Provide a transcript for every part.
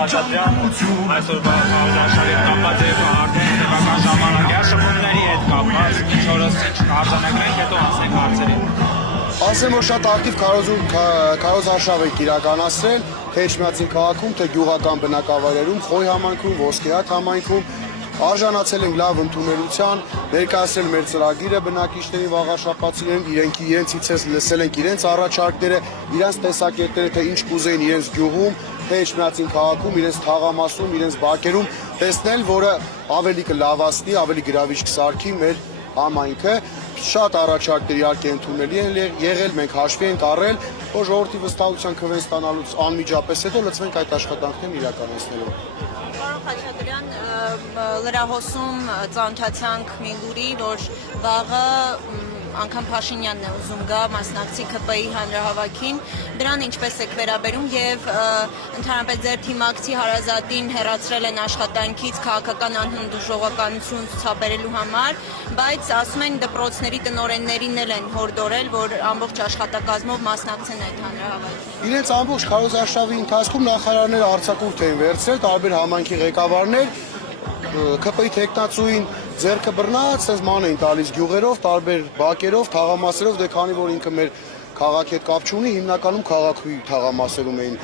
Խաչատրյան, այսօրվա խաղաշարի կապված է արդեն տևական ժամանակյա շփումների հետ կապված, ինչ օրս արձանագրենք, հետո անցնենք հարցերին։ Ասեմ, որ շատ ակտիվ քարոզարշավ ենք իրականացրել, թե Էջմիածին քաղաքում, թե գյուղական բնակավայրերում, Խոյ համայնքում, Ոսկեհատ համայնքում, արժանացել ենք լավ ընդունելության, ներկայացրել մեր ծրագիրը բնակիչներին, վաղաշաբաթիներին, իրենցից լսել ենք իրենց առաջարկները, իրենց տեսակետները, թե ինչ կուզեին իրենց գյուղում, թե Էջմիածին քաղաքում, իրենց թաղամասում, իրենց բակերում, տեսնել, որը ավելի կլավացնի, ավելի գրավիչ կսարքի մեր համայնքը։ Շատ առաջարկներ իհարկե ընդունելի են եղել, մենք հաշվի ենք առել, որ ժողովրդի վստահության քվեն ստանալուց անմիջապես հետո լծվենք այդ աշխատանքներն իրականացնելու։ Պարոն Խաչատրյան, լրահոսում ծանոթացանք մի լուրի, որ վաղը անգամ Փաշինյանն է ուզում գա մասնակցի ՔՊ-ի հանրահավաքին, դրան ինչպես եք վերաբերում եւ ընդհանրապես ձեր թիմակցի հարազատին հեռացրել են աշխատանքից քաղաքական անհանդուրժողականություն ցուցաբերելու համար, բայց ասում են դպրոցների տնօրեններին էլ են հորդորել, որ ամբողջ աշխատակազմով մասնակցեն այդ հանրահավաքին։ Իրենց ամբողջ քարոզարշավի ընթացքում նախարարները արձակուրդ էին վերցրել, տարբեր համայնքի ղեկավարներ, ՔՊ-ի տեխնացուին ձեռքը բռնած, ասես ման էին տալիս գյուղերով, տարբեր բակերով, թաղամասերով, դե քանի որ ինքը մեր քաղաքի հետ կապ չունի, հիմնականում քաղաքի թաղամասերում էին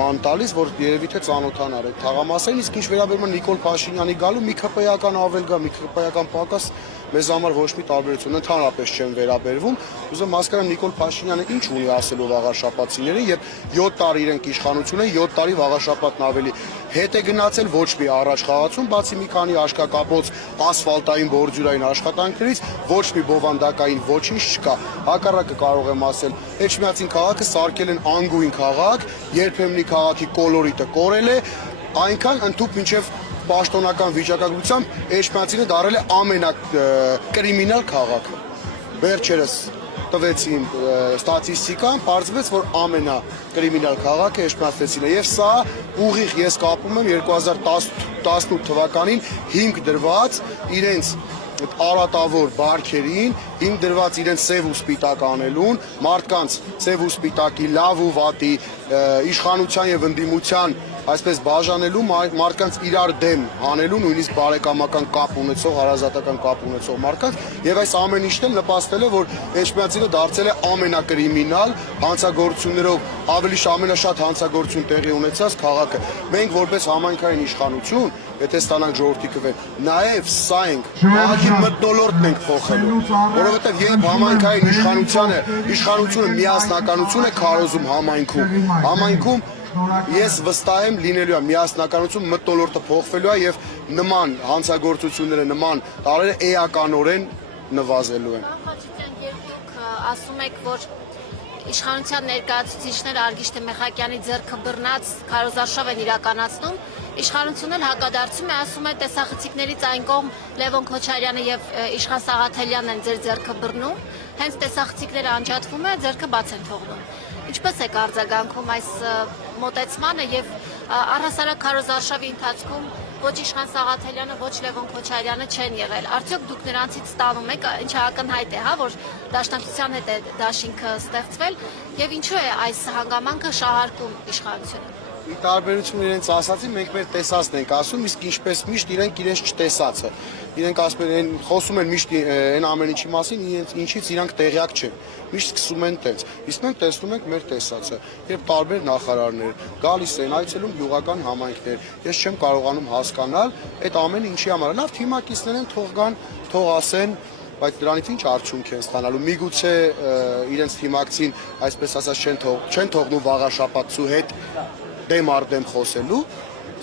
ման տալիս, որ երևի թե ծանոթանար այդ թաղամասերին, իսկ ինչ վերաբերում է Նիկոլ Փաշինյանի գալու, մի ՔՊ-ական ավել գա, մի ՔՊ-ական պակաս մեզ համար ոչ մի տարբերություն ընդհանրապես չեն վերաբերվում։ Ուզում հասկանամ Նիկոլ Փաշինյանը ինչ ունի ասելու վաղաշաբաթիներին, եւ 7 տարի իրենք իշխանություն են, 7 տարի վաղաշաբաթն ավելի հետ է գնացել, ոչ մի առաջ խաղացում, բացի մի քանի աշկակապոց ասֆալտային բորջուրային աշխատանքներից, ոչ մի բովանդակային ոչինչ չկա։ Հակառակը կարող եմ ասել, Էջմիածին քաղաքը սարքել են անգույն քաղաք, երբեմնի քաղաքի կոլորիտը կորել է, այնքան ընդհուպ մինչև պաշտոնական վիճակագրությամբ Էջմիածինը դարել է ամենակրիմինալ քաղաքը։ Վերջերս տվեցին ստատիստիկան, պարզվեց, որ ամենակրիմինալ քաղաքը Էջմիածինն է, եւ սա ուղիղ ես կապում եմ 2018 թվականին հիմք դրված իրենց արատավոր բարքերին, հիմք դրված իրենց սև ու սպիտակ անելուն, մարդկանց սև ու սպիտակի, լավ ու վատի, իշխանության եւ ընդդիմության այսպես բաժանելու, մարդկանց իրար դեմ հանելու, նույնիսկ բարեկամական կապ ունեցող, հարազատական կապ ունեցող մարդկանց, եւ այս ամեն ինչն էլ նպաստել է, որ Էջմիածինը դարձել է ամենակրիմինալ հանցագործություններով, ավելի ամենաշատ հանցագործություն տեղի ունեցած քաղաքը։ Մենք որպես համայնքային իշխանություն, եթե ստանանք ժողովրդի քվեն, նաեւ սա ենք, քաղաքի մթնոլորտն ենք փոխելու, որովհետեւ երբ համայնքային իշխանությունը միասնականություն է քարոզում համայնքում ես վստահ եմ լինելու է միասնականություն, մթնոլորտը փոխվելու է եւ նման հանցագործությունները, նման տարերը էականորեն նվազելու են։ Երբ ասում եք, որ իշխանության ներկայացուցիչները Արգիշտ Մեխակյանի ձեռքը բռնած քարոզարշավ են իրականացնում, իշխանությունն էլ հակադարձում է, ասում է տեսախցիկներից այն կողմ Լևոն Քոչարյանը եւ Իշխան Սաղաթելյանն են ձեր ձեռքը բռնում, հենց տեսախցիկները անջատվում է, ձեռքը բաց են թողնում։ Ինչպես եք արձագանքում այս մոտեցմանը եւ առհասարակ քարոզարշավի ընթացքում ոչ Իշխան Սաղաթելյանը, ոչ Լևոն Քոչարյանը չեն եղել։ Արդյոք դուք նրանցից ստանում եք, ինչը ակնհայտ է, հա, որ դաշնակցության հետ է դաշինքը ստեղծվել եւ ինչու է այս հանգամանքը շահարկում իշխանությունը։ Ի տարբերություն իրենց ասացի, մենք մեր տեսածն ենք ասում, իսկ ինչպես միշտ իրենք իրենց չտեսածը։ Իրենք ասում են, խոսում են միշտ այն ամեն ինչի մասին, ինչից իրանք տեղյակ չեն։ Միշտ սկսում են տենց։ Իսկ մենք տեսնում ենք մեր տեսածը, երբ տարբեր նախարարներ գալիս են այցելում գյուղական համայնքներ։ Ես չեմ կարողանում հասկանալ այդ ամեն ինչի համար։ Լավ թիմակիցներ են, թող գան, թող ասեն, բայց դրանից ինչ արդյունք են ստանալու։ Միգուցե իրենց թիմակցին, այսպես ասած, չեն թողնում վաղաշաբաթցու հետ դեմ առ դեմ խոսելու,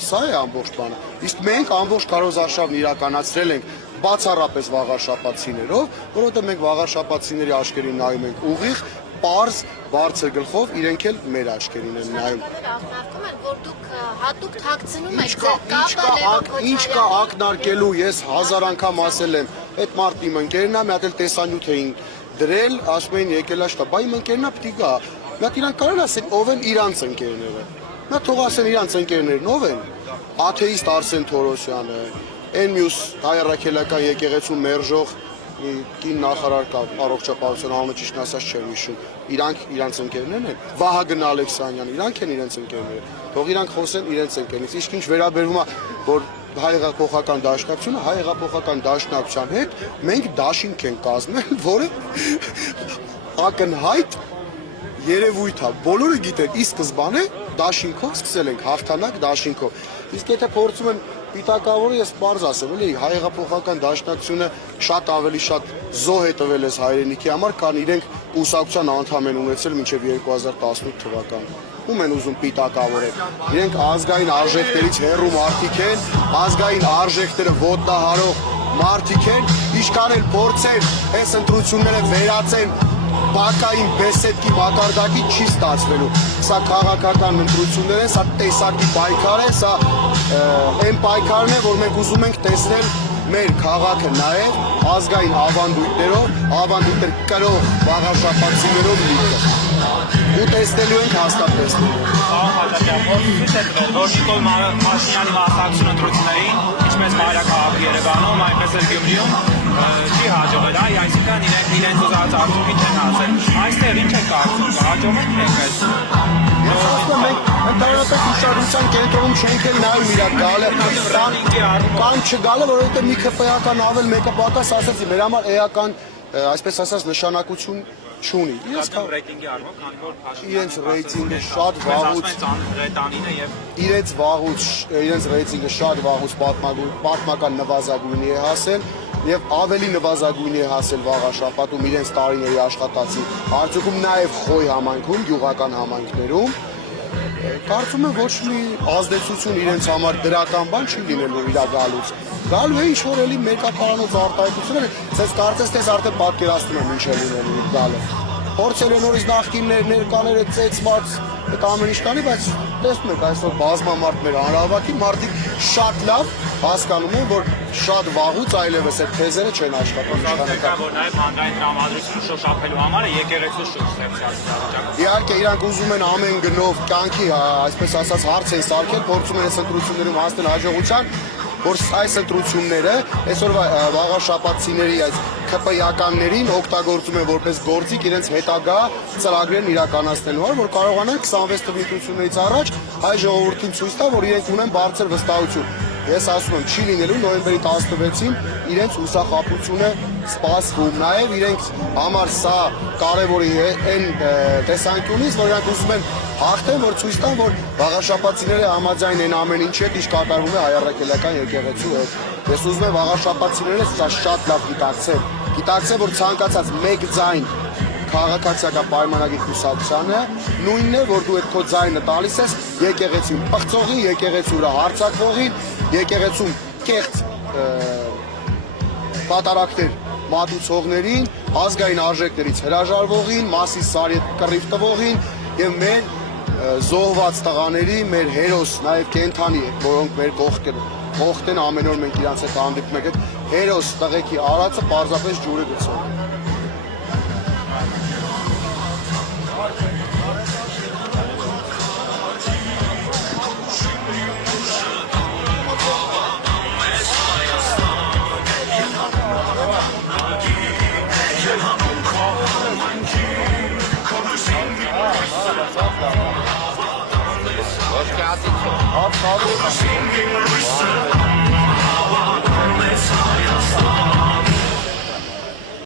սա է ամբողջ բանը։ Իսկ մենք ամբողջ քարոզարշավն իրականացրել ենք բացառապես վաղաշաբաթիներով, որովհետև մենք վաղաշաբաթիների աչքերին նայում ենք ուղիղ, պարզ, բարձր գլխով, իրենք էլ մեր աչքերին են նայում։ Ակնարկում են, որ դուք հատուկ թաքցնում եք ձեր կապը Լևոն Քոչարյանի։ Ինչ կա ակնարկելու, ես 1000 անգամ ասել եմ, այդ մարդը իմ ընկերն է, մի հատ էլ տեսանյութ էին դրել, ասում էին եկել աշտա, բայ իմ ընկերն է պիտի գա։ Մի հատ իրանք կարող ասեն ով են իրանց ընկերները։ Նա թող ասեն իրանց ընկերներն ով են։ Աթեիստ Արսեն Թորոսյանը, այն մյուս հայ առաքելական եկեղեցու մերժող կին նախարար կա, առողջապահության անունը ճիշտ ասած չեմ հիշում, իրանք իրենց ընկերներն են, Վահագն Ալեքսանյան, իրանք են իրենց ընկերները, թող իրանք խոսեն իրենց ընկերներից, իսկ ինչ վերաբերում է, որ հայեղափոխական դաշնակցությունը, հայեղափոխական դաշնակցության հետ մենք դաշինք ենք կազմել, որը ակնհայտ երևույթ է, բոլորը գիտեն, ի սկզբանե դաշինքով սկսել ենք, հաղթանակ դաշինքով, իսկ եթե փորձում են պիտակավորը ես պարզ ասեմ, էլի հայեղափոխական դաշնակցությունը շատ ավելի շատ զոհ է տվել էս հայրենիքի համար, քան իրենք կուսակցության անդամ են ունեցել մինչև 2018 թվականը։ Ում են ուզում պիտակավորել։ Իրենք ազգային արժեքներից հեռու մարդիկ են, ազգային արժեքները ոտնահարող մարդիկ են, ինչքան էլ փորձեն այս ընտրությունները վերածեն բակային բեսեդկի մակարդակի չի ստացվելու։ Սա քաղաքական ընտրություններ են, սա տեսակի պայքար է, սա այն պայքարն է, որ մենք ուզում ենք տեսնել մեր քաղաքը նաև ազգային ավանդույթներ կրող վաղաշապացիներով լիքը։ Ու տեսնելու ենք հաստատ տեսնելու։ Պարոն Խաչատրյան, ո՞րից է դրել, որ Նիկոլ Փաշինյանի մասնակցություն ընտրություններին, ինչպես մայրաքաղաք Երևանում, այնպես էլ Գյումրիում չի հաջողել, այսինքն իրենց ուզած արդյունքի չեն հասել։ Այստեղ ինչ է կարծում, հաջողենք մենք այս։ Ես ասում եմ, մենք ընդհանրապես ուշադրության կենտրոնում չենք էլ նայում իր գալը կամ չգալը, որովհետև մի ԿՊ-ական ավել մեկը պակաս ասացի, մեր համար էական, այսպես ասած, նշանակություն չունի։ Ռեյտինգի առումով, քանի որ իրենց ռեյտինգը շատ վաղուց իրենց ռեյտինգը շատ վաղուց պատմական նվազագույնի է հասել եւ ավելի նվազագույնի է հասել վաղաշաբաթում իրենց տարիների աշխատածի արդյունքում նաեւ Խոյ համայնքում, գյուղական համայնքներում կարծում եմ ոչ մի ազդեցություն իրենց համար դրական բան չի լինելու իր գալուց։ Գալու է ինչ-որ էլի մեկապարանոց արտահայտությունը, ցես կարծես թե արդեն պատկերացնում եմ ինչ է լինելու իր գալը։ Փորձել են նորից նախկիններ, ներկաները ծեծված այդ ամեն ինչ կանի, բայց տեսնում եք այսօր բազմամարդ մեր հանրահավաքի մարդիկ շատ լավ հասկանում են, որ շատ վաղուց այլևս այդ թեզերը չեն աշխատում իշխանական։ Որ նաև հանրային տրամադրությունը շոշափելու համար է եկեղեցու շուրջ ստեղծած։ Իհարկե իրանք ուզում են ամեն գնով կյանքի, այսպես ասած, հարց են սարքել, փորձում են այս ընտրություններում հասնել հաջողության, որ այս ընտրությունները այսօրվա վաղաշաբաթցիների այս ԿՊ-ականներին օգտագործում են որպես գործիք իրենց հետագա ծրագրերն իրականացնելու համար, որ կարողանան 26 թվականի ընտրություններից առաջ հայ ժողովրդին ցույց տալ, որ իրենք ունեն բարձր վստահություն։ Ես ասում եմ, չի լինելու նոյեմբերի 16-ին իրենց հուսախաբությունը սպասվում։ Նաև իրենց համար սա կարևոր է այն տեսանկյունից, որ իրենք ուզում են հաղթեն, որ ցույց տան, որ վաղաշաբաթցիները համաձայն են ամեն ինչի հետ, ինչ կատարվում է հայ առաքելական եկեղեցու հետ։ Ես ուզում եմ վաղաշաբաթցիները սա շատ լավ գիտակցեն, որ ցանկացած մեկ ձայն քաղաքացիական պայմանագիր կուսակցությանը նույնն է, որ դու այդ քո ձայնը տալիս ես եկեղեցին պղծողին, եկեղեցու վրա հարձակվողին, եկեղեցում կեղծ պատարակներ մատուցողներին, ազգային արժեքներից հրաժարվողին, մասի սարի կռիվ տվողին եւ մեր զոհված տղաների, մեր հերոս, նաեւ կենթանի, որոնք մեր կողքն են ամեն օր մենք իրանց հետ հանդիպում ենք, այդ հերոս տղեկի արածը պարզապես ջուրը գցող է։ Ոչ կասի։